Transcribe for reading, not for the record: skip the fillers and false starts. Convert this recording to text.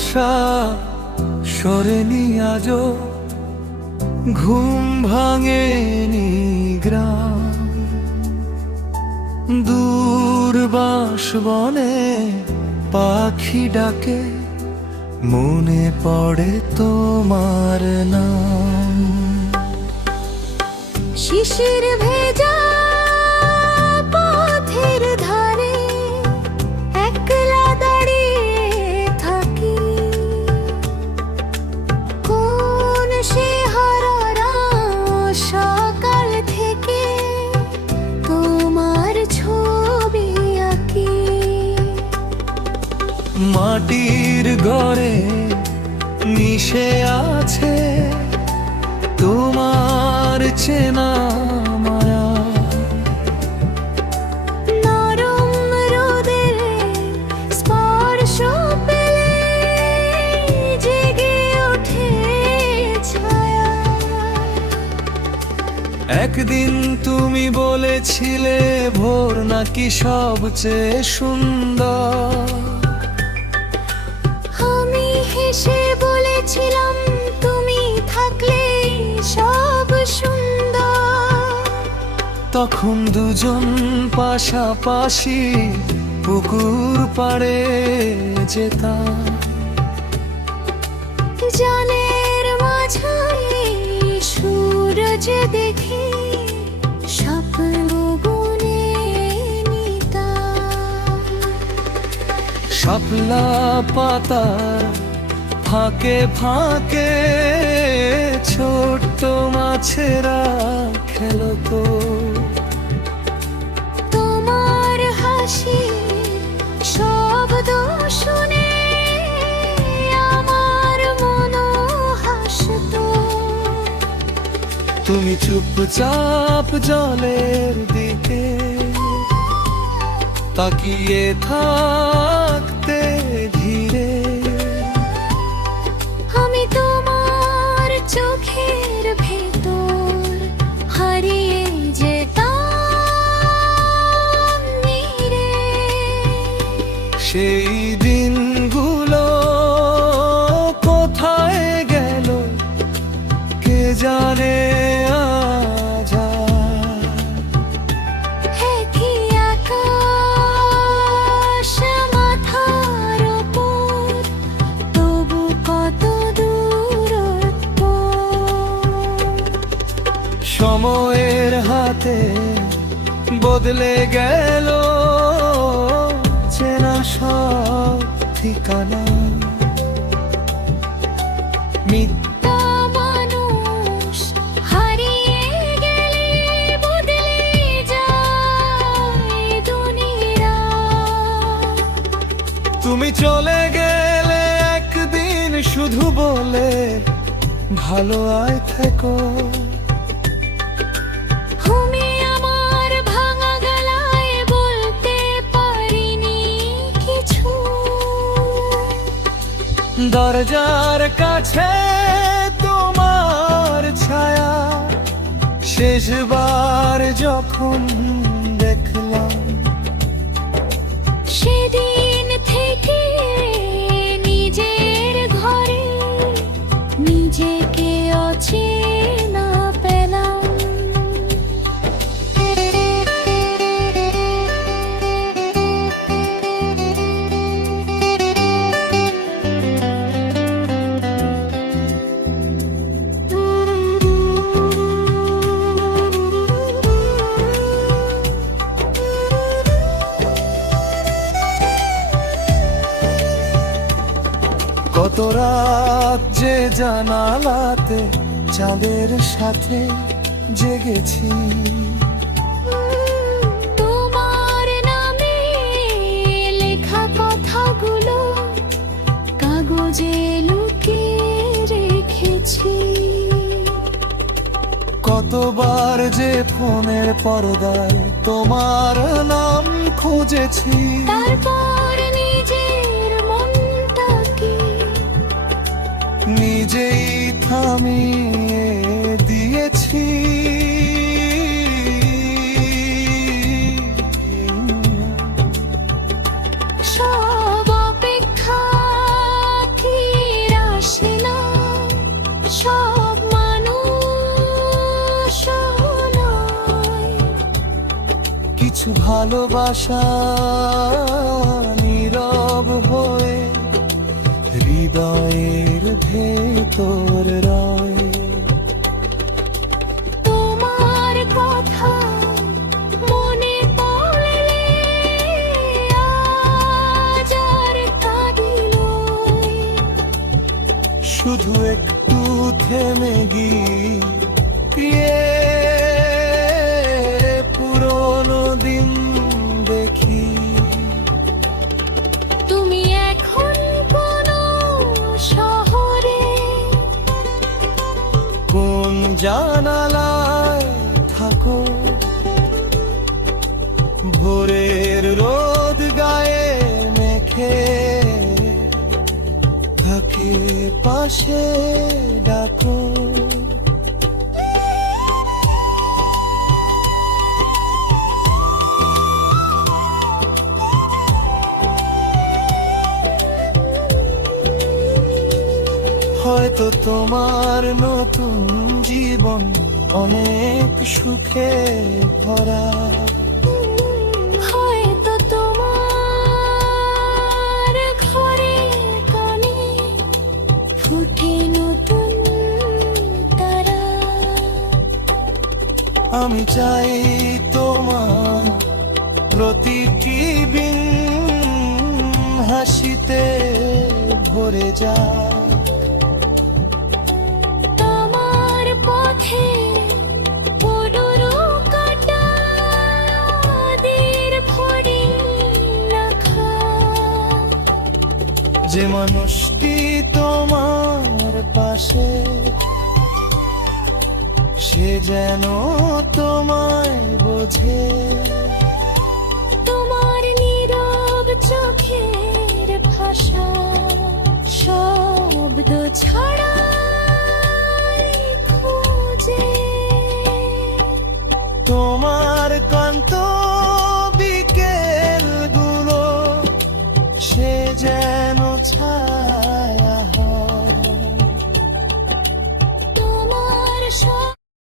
আশা সরেনি আজও, ঘুম ভাঙেনি গ্রাম। দূর বাঁশবনে পাখি ডাকে, মনে পড়ে তোমার নাম। শিশির ভেজা পথের ধারে একলা দাঁড়িয়ে থাকি, কোন সে হারারা সকাল থেকে তোমার ছবি আঁকি। মাটির ঘরে মিশে আছে তোমার চেনা মায়া, নরম রোদের স্পর্শ পেলে জেগে ওঠে ছায়া। একদিন তুমি বলেছিলে ভোর নাকি সবচেয়ে সুন্দর, আমি হেসে বলেছিলাম তুমি থাকলে সব সুন্দর। তখন দুজন পাশাপাশি পুকুর পাড়ে যেতাম। জলের মাঝারে সূরজ দেখে স্বপ্ন গুনে নিতাম। শাপলা পাতা ফাঁকে ফাঁকে ছোট্ট মাছেরা খেলতো। তোমার হাসি শব্দ শুনে আমার মন হাসতো। তুমি চুপচাপ জলের দিকে তাকিয়ে থাকতে ধীরে। আমি তোমার চোখের ভেতর হারিয়ে যেতাম নীরে। সেই দিনগুলো কোথায় গেল কে জানে আজ আর। একই আকাশ মাথার ওপর, তবু কত দূরত্ব। সময়ের হাতে বদলে গেল চেনা সব ঠিকানা। তা মানুষ হারিয়ে গেলে বদলে যায় দুনিয়া। তুমি চলে গেলে একদিন শুধু বলে ভালো আয় থেকো। আমি আমার ভাঙা গলায় বলতে পারিনি কিছু। দরজার কাছে তোমার ছায়া শেষবার যখন দেখলাম, সেদিন থেকে নিজের ঘরে নিজেকে অচেনা পেলাম। কত রাত যে জানালাতে চাঁদের সাথে জেগেছি। তোমার নামে লেখা কথাগুলো কাগজে লুকিয়ে রেখেছি। কতবার যে ফোনের পর্দায় তোমার নাম খুঁজেছি। তারপর নিজের মনটাকে নিজেই থামিয়ে দিয়েছি। সব অপেক্ষা কি ভালোবাসা নীরব হয়ে হৃদয়ের ভেতর রয়। তোমার কথা মনে পড়লে আজ আর কাঁদি নই। শুধু একটু থেমে গিয়ে পুরনো দিন দেখি। তুমি এখন কোন শহরে, কোন জানালায় থাকো, ভোরের রোদ গায়ে মেখে থাকে পাশে ডাকো। হয়তো তোমার নতুন জীবন অনেক সুখে ভরা। হয়তো তোমার ঘরে কানে ফুটে নতুন তারা। আমি চাই তোমার প্রতিটি দিন হাসিতে ভরে যায়। তোমার পথে পড়ুরু কাটা দের ভরে রাখা। যে মানুষটি তোমার পাশে, সে যেন তোমায় বোঝে। তোমার নীরব চোখের ভাষা শব্দ ছাড়া